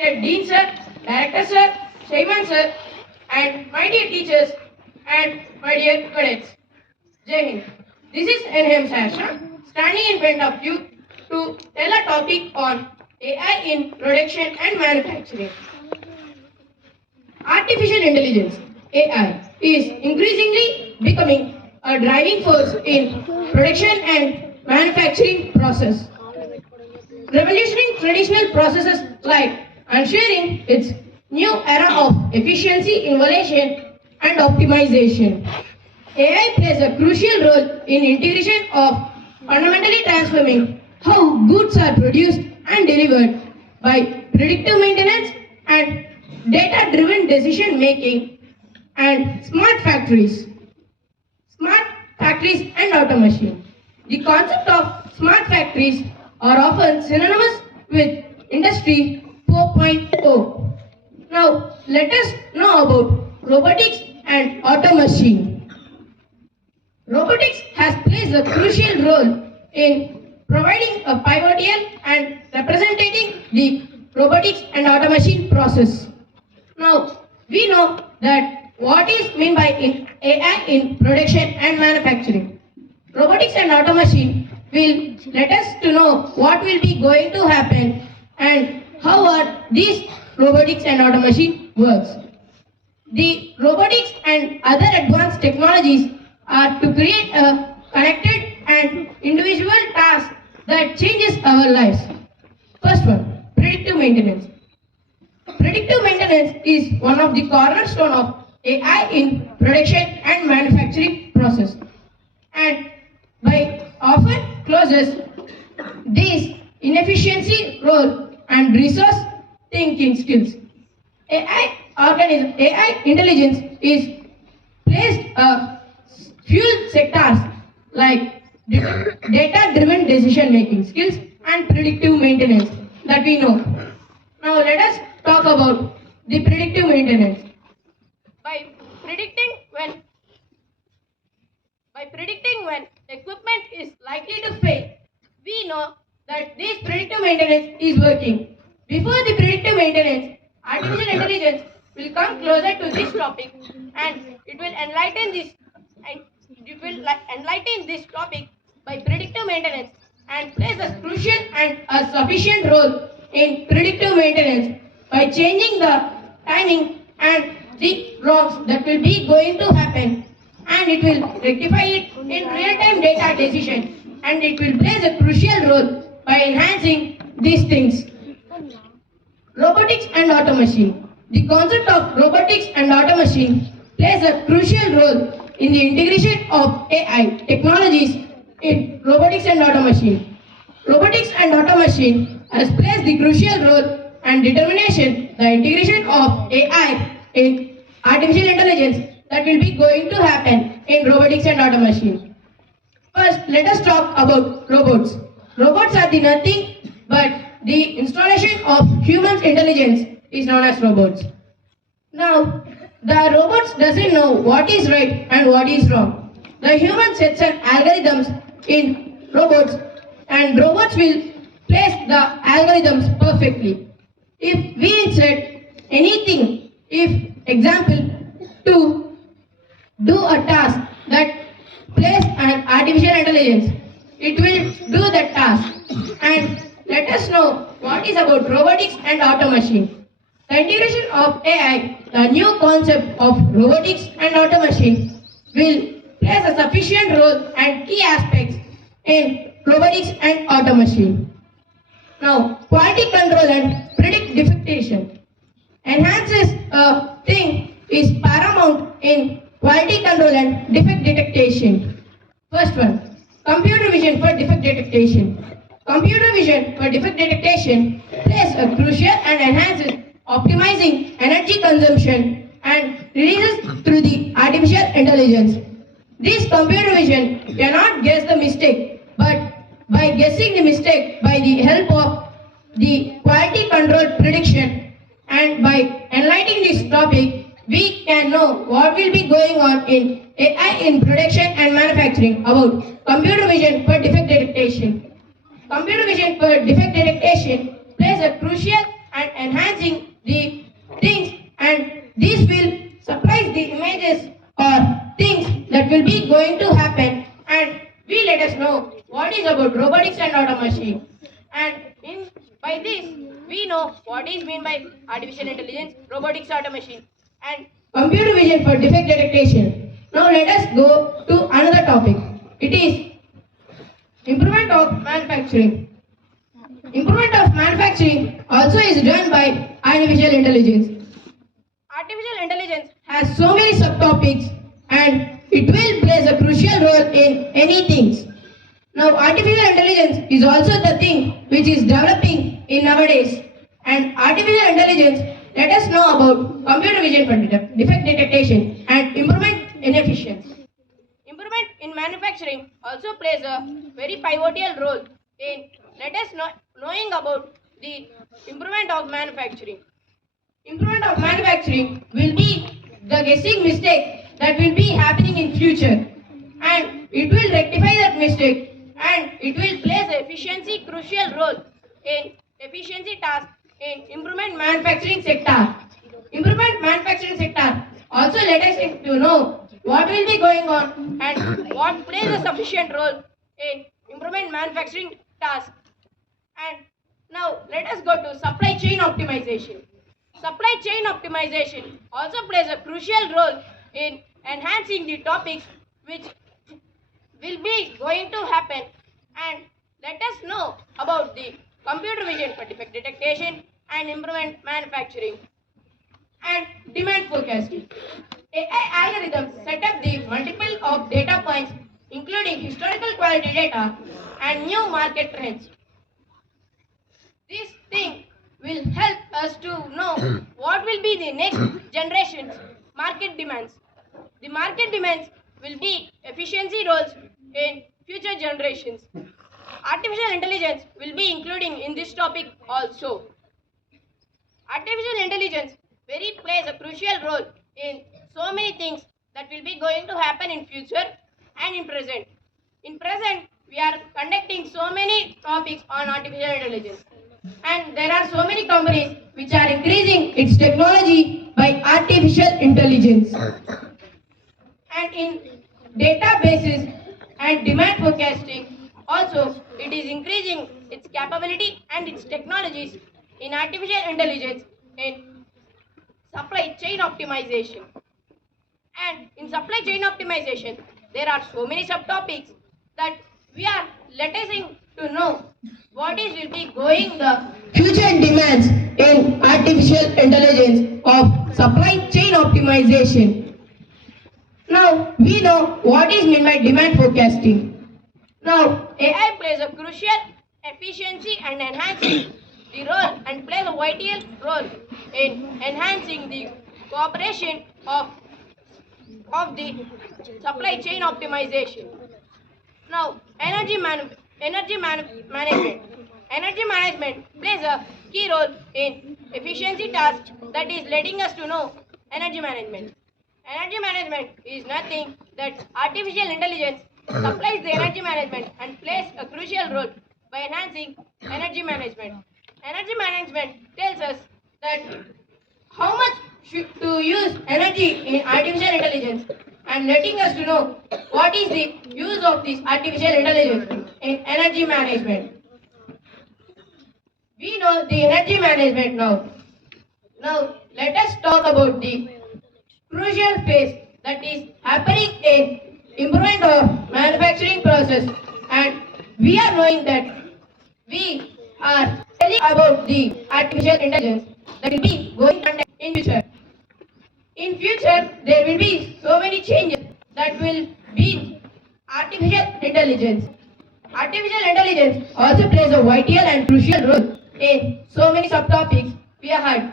Dean sir, Director sir, Chairman sir, and my dear teachers and my dear cadets. Jai Hind. This is NM Sasha, standing in front of you to tell a topic on AI in production and manufacturing. Artificial intelligence, AI, is increasingly becoming a driving force in production and manufacturing process, revolutionizing traditional processes like ensuring its new era of efficiency, innovation, and optimization. AI plays a crucial role in integration of fundamentally transforming how goods are produced and delivered by predictive maintenance and data-driven decision making and smart factories and automation. The concept of smart factories are often synonymous with Industry 4.0. Now, let us know about robotics and automation. Robotics has played a crucial role in providing a pivotal and representing the robotics and automation process. Now, we know that what is meant by AI in production and manufacturing. Robotics and automation will let us to know what will be going to happen and how are these robotics and automation works. The robotics and other advanced technologies are to create a connected and individual task that changes our lives. First one, predictive maintenance. Predictive maintenance is one of the cornerstone of AI in production and manufacturing process, and by often closes these inefficiency role and resource thinking skills. AI intelligence is placed a few sectors like data-driven decision making skills and predictive maintenance that we know. Now let us talk about the predictive maintenance. By predicting when equipment is likely to fail, we know that this predictive maintenance is working. Before the predictive maintenance, artificial intelligence will come closer to this topic and it will enlighten this topic by predictive maintenance and plays a crucial and a sufficient role in predictive maintenance by changing the timing and the wrongs that will be going to happen, and it will rectify it in real-time data decision, and it will play a crucial role by enhancing these things. Robotics and automation. The concept of robotics and automation plays a crucial role in the integration of AI technologies in robotics and automation. Robotics and automation has played the crucial role and determination the integration of AI in artificial intelligence that will be going to happen in robotics and automation. First, let us talk about robots. Robots are the nothing but the installation of human intelligence is known as robots. Now, the robots doesn't know what is right and what is wrong. The human sets an algorithms in robots, and robots will place the algorithms perfectly. If we set anything, if example to do a task that plays an artificial intelligence, it will do that task. And let us know what is about robotics and automation. The integration of AI, the new concept of robotics and automation, will play a sufficient role and key aspects in robotics and automation. Now, quality control and predictive enhances a thing is paramount in quality control and defect detection. First one, computer vision for defect detection. Computer vision for defect detection plays a crucial and enhances optimizing energy consumption and releases through the artificial intelligence. This computer vision cannot guess the mistake, but by guessing the mistake by the help of the quality control prediction, and by enlightening this topic, we can know what will be going on in AI in production and manufacturing about computer vision for defect detection. Computer vision for defect detection plays a crucial and enhancing the things, and this will supply the images or things that will be going to happen, and we let us know what is about robotics and automation. And by this we know what is mean by artificial intelligence, robotics, automation, and computer vision for defect detection. Now let us go to another topic. It is improvement of manufacturing. Improvement of manufacturing also is done by artificial intelligence. Artificial intelligence has so many subtopics, and it will play a crucial role in any things. Now artificial intelligence is also the thing which is developing in nowadays, and artificial intelligence let us know about computer vision for defect detection and improvement in efficiency. Improvement in manufacturing also plays a very pivotal role in let us knowing about the improvement of manufacturing. Improvement of manufacturing will be the guessing mistake that will be happening in future, and it will rectify that mistake, and it will play the efficiency crucial role in efficiency task in improvement manufacturing sector. Improvement manufacturing sector also let us to know what will be going on and what plays a sufficient role in improvement manufacturing task. And now let us go to supply chain optimization. Supply chain optimization also plays a crucial role in enhancing the topics which will be going to happen, and let us know about the computer vision for defect detection and improvement manufacturing and demand forecasting. AI algorithms set up the multiple of data points including historical quality data and new market trends. This thing will help us to know what will be the next generation's market demands. The market demands will be efficiency roles in future generations. Artificial intelligence will be including in this topic also. Artificial intelligence very plays a crucial role in so many things that will be going to happen in future and in present. In present, we are conducting so many topics on artificial intelligence, and there are so many companies which are increasing its technology by artificial intelligence. And in databases and demand forecasting also it is increasing its capability and its technologies in artificial intelligence in supply chain optimization. And in supply chain optimization there are so many subtopics that we are letting to know what is will be going the future demands in artificial intelligence of supply chain optimization. Now we know what is meant by demand forecasting. Now AI plays a crucial efficiency and enhancing the role and plays a vital role in enhancing the cooperation of the supply chain optimization. Now management. Energy management plays a key role in efficiency tasks that is letting us to know energy management. Energy management is nothing that artificial intelligence supplies the energy management and plays a crucial role by enhancing energy management. Energy management tells us that how much to use energy in artificial intelligence and letting us to know what is the use of this artificial intelligence in energy management. We know the energy management now. Now let us talk about the crucial phase that is happening in improvement of manufacturing process, and we are knowing that we are telling about the artificial intelligence that will be going on in future. In future there will be so many changes that will be artificial intelligence. Artificial intelligence also plays a vital and crucial role in so many subtopics we have had.